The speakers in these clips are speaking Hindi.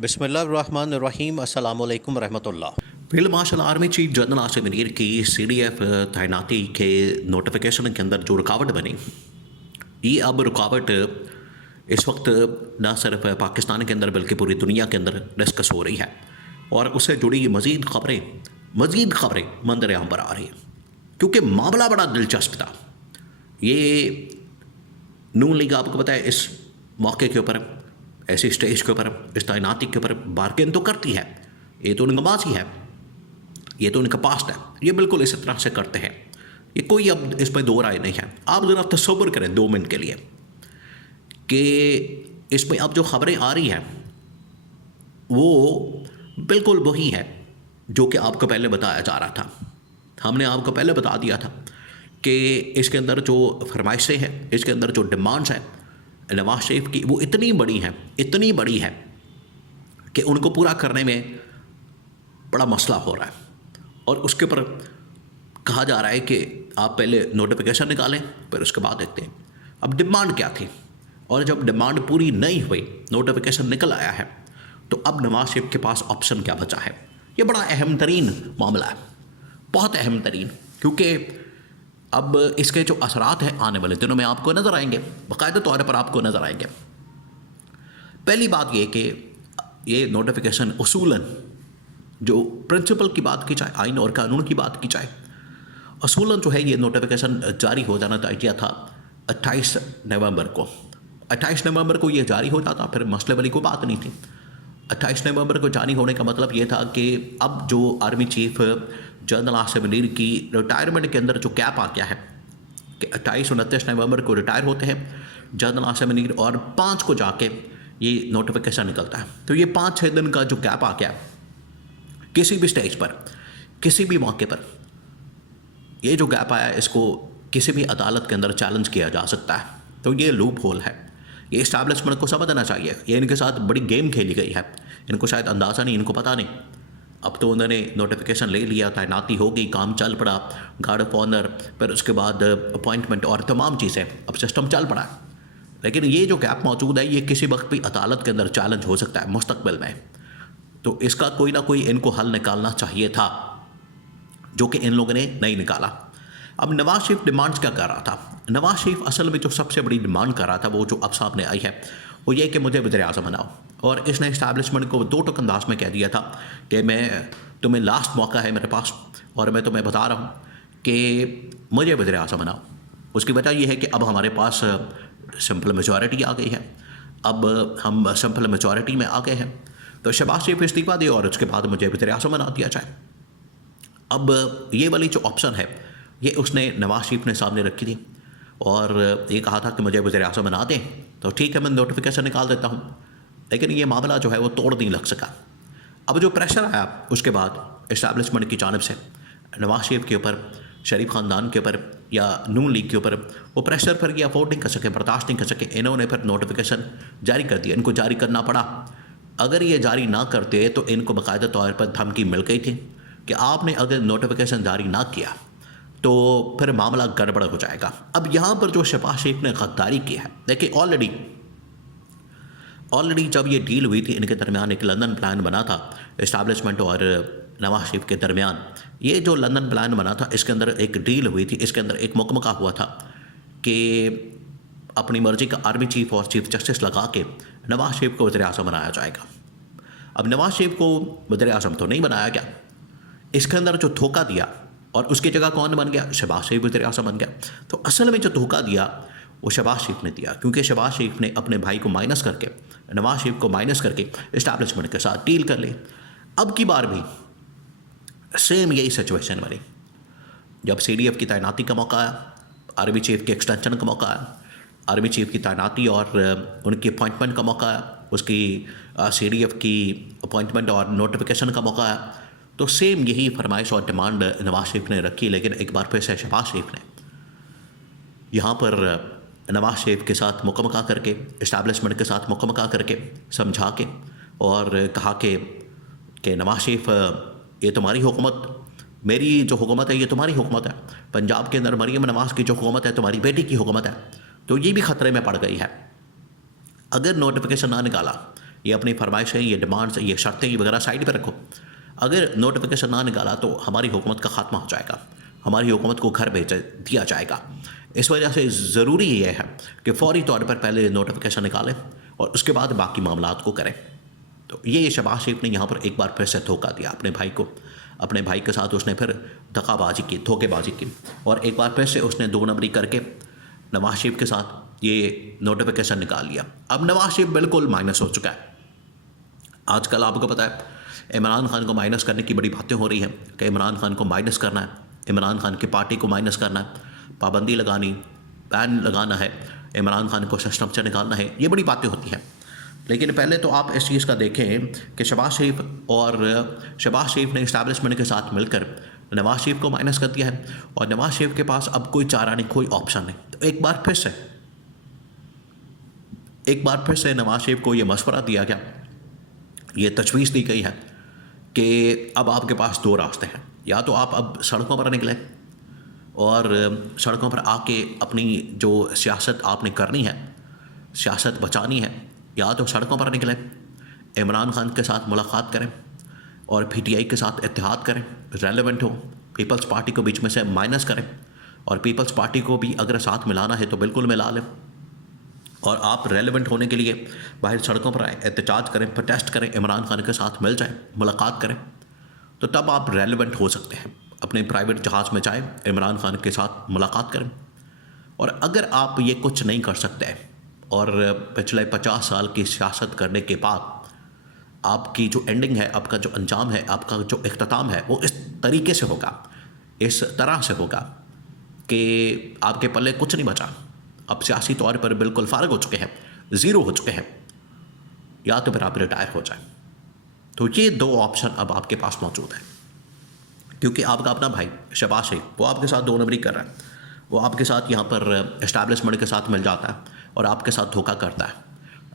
बिस्मिल्लाहिर्रहमानिर्रहीम अस्सलामु अलैकुम रहमतुल्लाह। Field marshal army chief general Asim Munir की सीडीएफ तैनाती के नोटिफिकेशन के अंदर जो रुकावट बनी, ये अब रुकावट इस वक्त न सिर्फ पाकिस्तान के अंदर बल्कि पूरी दुनिया के अंदर डिस्कस हो रही है और उससे जुड़ी मज़ीद खबरें मंजर आम पर आ रही हैं, क्योंकि मामला बड़ा दिलचस्प था। ये नून लीग आपको पता है इस मौके के ऊपर, ऐसी स्टेज के ऊपर, इस तैनाती के ऊपर बार्गेन तो करती है। ये तो उनका माजी है, ये तो उनका पास्ट है, ये बिल्कुल इस तरह से करते हैं। ये कोई अब इसमें दो राय नहीं है। आप ज़रा तसव्वुर करें 2 मिनट के लिए कि इसमें अब जो खबरें आ रही हैं वो बिल्कुल वही है जो कि आपको पहले बताया जा रहा था। हमने आपको पहले बता दिया था कि इसके अंदर जो फरमाइशें हैं, इसके अंदर जो डिमांड्स हैं नवाज शरीफ की, वो इतनी बड़ी है कि उनको पूरा करने में बड़ा मसला हो रहा है। और उसके ऊपर कहा जा रहा है कि आप पहले नोटिफिकेशन निकालें, फिर उसके बाद देखते हैं। अब डिमांड क्या थी, और जब डिमांड पूरी नहीं हुई, नोटिफिकेशन निकल आया है, तो अब नवाज शरीफ के पास ऑप्शन क्या बचा है। ये बड़ा अहम तरीन मामला है, बहुत अहम तरीन, क्योंकि अब इसके जो असरात हैं आने वाले दिनों में आपको नज़र आएंगे, बाकायदा तौर पर आपको नज़र आएंगे। पहली बात ये कि ये नोटिफिकेशन उसूलन, जो प्रिंसिपल की बात की जाए, आइन और कानून की बात की जाए, उसूलन जो है ये नोटिफिकेशन जारी हो जाना तय था 28 नवंबर को। 28 नवंबर को ये जारी हो जाता, फिर मसले वाली कोई बात नहीं थी। 28 नवंबर को जारी होने का मतलब ये था कि अब जो army chief general Asim Munir की रिटायरमेंट के अंदर जो गैप आ गया है कि 28-29 नवंबर को रिटायर होते हैं जनरल आसिम मुनीर, और 5 को जाके ये नोटिफिकेशन निकलता है। तो ये 5-6 दिन का जो गैप आ गया, किसी भी स्टेज पर, किसी भी मौके पर ये जो गैप आया, इसको किसी भी अदालत के अंदर चैलेंज किया जा सकता है। तो ये लूप होल है, ये इस्टेब्लिशमेंट को समझना चाहिए। ये इनके साथ बड़ी गेम खेली गई है, इनको शायद अंदाज़ा नहीं, इनको पता नहीं। अब तो उन्होंने नोटिफिकेशन ले लिया, तैनाती हो गई, काम चल पड़ा, गार्ड ऑफ ऑनर, फिर उसके बाद अपॉइंटमेंट और तमाम चीज़ें, अब सिस्टम चल पड़ा। लेकिन ये जो गैप मौजूद है, ये किसी वक्त भी अदालत के अंदर चैलेंज हो सकता है मुस्तकबिल में। तो इसका कोई ना कोई इनको हल निकालना चाहिए था, जो कि इन लोगों ने नहीं निकाला। अब नवाज शरीफ डिमांड्स क्या कर रहा था? नवाज शरीफ असल में जो सबसे बड़ी डिमांड कर रहा था, वो जो अब सामने आई है, वो ये कि मुझे वज़ीर आज़म बनाओ। और इसने इस्टेब्लिशमेंट को 2 टुक अंदाज में कह दिया था कि मैं तुम्हें लास्ट मौका है मेरे पास, और मैं तुम्हें बता रहा हूँ कि मुझे वज़ीर आज़म बनाओ। उसकी वजह यह है कि अब हमारे पास सिंपल मेजॉरिटी आ गई है, अब हम सिंपल मेजॉरिटी में आ गए हैं, तो शहबाज शरीफ इस्तीफ़ा दे और उसके बाद मुझे वज़ीर आज़म बना दिया जाए। अब ये वाली जो ऑप्शन है, ये उसने नवाज शरीफ ने सामने रखी थी और ये कहा था कि मुझे वज़ीर आज़म बना दें तो ठीक है, मैं नोटिफिकेशन निकाल देता हूँ। लेकिन ये मामला जो है वो तोड़ नहीं लग सका। अब जो प्रेशर आया उसके बाद इस्टेब्लिशमेंट की जानिब से नवाज शरीफ के ऊपर, शरीफ ख़ानदान के ऊपर या नून लीग के ऊपर, वो प्रेशर फिर ये अफोर्ड नहीं कर सके, बर्दाश्त नहीं कर सके। इन्होंने फिर नोटिफिकेशन जारी कर दिया, इनको जारी करना पड़ा। अगर ये जारी ना करते तो इनको बाकायदा तौर पर धमकी मिल गई थी कि आपने अगर नोटिफिकेशन जारी ना किया तो फिर मामला गड़बड़ हो जाएगा। अब यहाँ पर जो शहबाज शरीफ ने गद्दारी की है, देखिए ऑलरेडी जब ये डील हुई थी इनके दरमियान, एक लंदन प्लान बना था इस्टेब्लिशमेंट और नवाज शरीफ के दरमियान। ये जो लंदन प्लान बना था, इसके अंदर एक डील हुई थी, इसके अंदर एक मुकमका हुआ था कि अपनी मर्जी का आर्मी चीफ और चीफ जस्टिस लगा के नवाज शरीफ को वज़ीर आज़म बनाया जाएगा। अब नवाज शरीफ को वज़ीर आज़म तो नहीं बनाया गया, इसके अंदर जो धोखा दिया और उसकी जगह कौन बन गया? शहबाज शरीफ वज़ीर आज़म बन गया। तो असल में जो धोखा दिया वो शहबाज शरीफ ने दिया, क्योंकि शहबाज शरीफ ने अपने भाई को माइनस करके, नवाज शरीफ को माइनस करके इस्टेब्लिशमेंट के साथ डील कर ली। अब की बार भी सेम यही सिचुएशन बनी। जब CDF की तैनाती का मौका आया, आर्मी चीफ के एक्सटेंशन का मौका आया, आर्मी चीफ की तैनाती और उनकी अपॉइंटमेंट का मौका आया, उसकी CDF की अपॉइंटमेंट और नोटिफिकेशन का मौका आया, तो सेम यही फरमाइश और डिमांड नवाज शरीफ ने रखी। लेकिन एक बार फिर से शहबाज शरीफ ने यहाँ पर नवाज शरीफ के साथ मुकमका करके, इस्टेब्लिशमेंट के साथ मुकमका करके, समझा के और कहा कि नवाज शरीफ ये तुम्हारी हुकूमत, मेरी जो हुकूमत है ये तुम्हारी हुकूमत है, पंजाब के अंदर मरीम नवाज की जो हुकूमत है तुम्हारी बेटी की हुकूमत है, तो ये भी ख़तरे में पड़ गई है। अगर नोटिफिकेशन ना निकाला, ये अपनी फरमाइशें, ये डिमांड्स, ये शर्तें वगैरह साइड पर रखो। अगर नोटिफिकेशन ना निकाला तो हमारी हुकूमत का खात्मा हो जाएगा, हमारी हुकूमत को घर भेज दिया जाएगा। इस वजह से ज़रूरी ये है कि फ़ौरी तौर पर पहले नोटिफिकेशन निकालें और उसके बाद बाकी मामलात को करें। तो ये शहबाज शरीफ ने यहाँ पर एक बार फिर से धोखा दिया अपने भाई को। अपने भाई के साथ उसने फिर दगाबाजी की, धोखेबाजी की, और एक बार फिर से उसने 2 नंबरी करके नवाज शरीफ के साथ ये नोटिफिकेशन निकाल लिया। अब नवाज शरीफ बिल्कुल माइनस हो चुका है। आजकल आपको पता है इमरान खान को माइनस करने की बड़ी बातें हो रही हैं कि इमरान खान को माइनस करना है, इमरान खान की पार्टी को माइनस करना है, पाबंदी लगानी, बैन लगाना है, इमरान खान को सिस्टम से निकालना है, ये बड़ी बातें होती हैं। लेकिन पहले तो आप इस चीज़ का देखें कि शहबाज शरीफ ने इस्टेब्लिशमेंट के साथ मिलकर नवाज शरीफ को माइनस कर दिया है, और नवाज शरीफ के पास अब कोई चारा नहीं, कोई ऑप्शन नहीं। तो एक बार फिर से नवाज शरीफ को ये मशवरा दिया गया, ये तजवीज़ दी गई है कि अब आपके पास 2 रास्ते हैं। या तो आप अब सड़कों पर निकलें और सड़कों पर आके अपनी जो सियासत आपने करनी है, सियासत बचानी है, या तो सड़कों पर निकलें, इमरान खान के साथ मुलाकात करें और पीटीआई के साथ इत्तेहाद करें, रेलेवेंट हो, पीपल्स पार्टी को बीच में से माइनस करें, और पीपल्स पार्टी को भी अगर साथ मिलाना है तो बिल्कुल मिला लें, और आप रेलेवेंट होने के लिए बाहर सड़कों पर आए, एहतजाज करें, प्रोटेस्ट करें, इमरान खान के साथ मिल जाएं, मुलाकात करें, तो तब आप रेलेवेंट हो सकते हैं। अपने प्राइवेट जहाज़ में जाएं, इमरान खान के साथ मुलाकात करें। और अगर आप ये कुछ नहीं कर सकते और पिछले 50 साल की सियासत करने के बाद आपकी जो एंडिंग है, आपका जो अंजाम है, आपका जो इख्तिताम है, वो इस तरीके से होगा, इस तरह से होगा कि आपके पल्ले कुछ नहीं बचा, अब सियासी तौर पर बिल्कुल फारग हो चुके हैं, ज़ीरो हो चुके हैं, या तो फिर आप रिटायर हो जाए। तो ये 2 ऑप्शन अब आपके पास मौजूद है, क्योंकि आपका अपना भाई शहबाज शरीफ, वो आपके साथ 2 नंबरी कर रहा है, वो आपके साथ यहाँ पर इस्टेब्लिशमेंट के साथ मिल जाता है और आपके साथ धोखा करता है,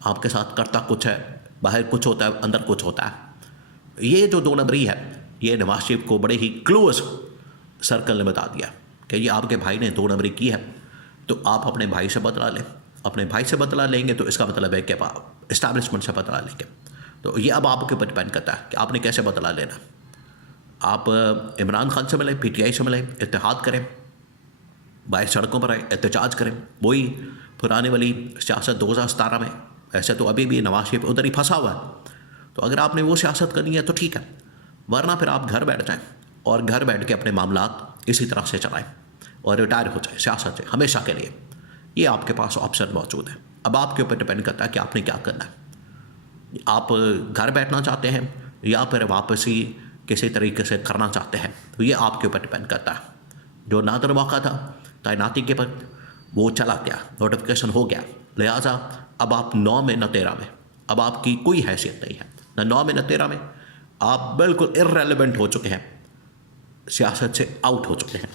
आपके साथ करता कुछ है, बाहर कुछ होता है, अंदर कुछ होता है। ये जो 2 नंबरी है, ये नवाज शरीफ को बड़े ही क्लोज सर्कल ने बता दिया कि ये आपके भाई ने 2 नंबरी की है, तो आप अपने भाई से बदला लें। अपने भाई से बदला लेंगे तो इसका मतलब है कि आप इस्टेब्लिशमेंट से बदला लेंगे। तो ये अब आपके ऊपर डिपेंड करता है कि आपने कैसे बदला लेना। आप इमरान खान से मिलें, पीटीआई से मिलें, इत्तेहाद करें, बाहर सड़कों पर आए, एहतजाज करें, वही पुराने वाली सियासत 2017 में। ऐसे तो अभी भी नवाज शरीफ उधर ही फंसा हुआ है, तो अगर आपने वो सियासत करनी है तो ठीक है, वरना फिर आप घर बैठ जाएं और घर बैठ के अपने मामलात इसी तरह से चलाएं और रिटायर हो जाए सियासत से हमेशा के लिए। ये आपके पास ऑप्शन मौजूद है। अब आपके ऊपर डिपेंड करता है कि आपने क्या करना है। आप घर बैठना चाहते हैं या फिर वापसी किसी तरीके से करना चाहते हैं, तो ये आपके ऊपर डिपेंड करता है। जो नादर मौका था तैनाती के वक्त, वो चला गया, नोटिफिकेशन हो गया, लिहाजा अब आप 9 में न 13 में, अब आपकी कोई हैसियत नहीं है, न 9 में न 13 में। आप बिल्कुल इर्रेलेवेंट हो चुके हैं, सियासत से आउट हो चुके हैं।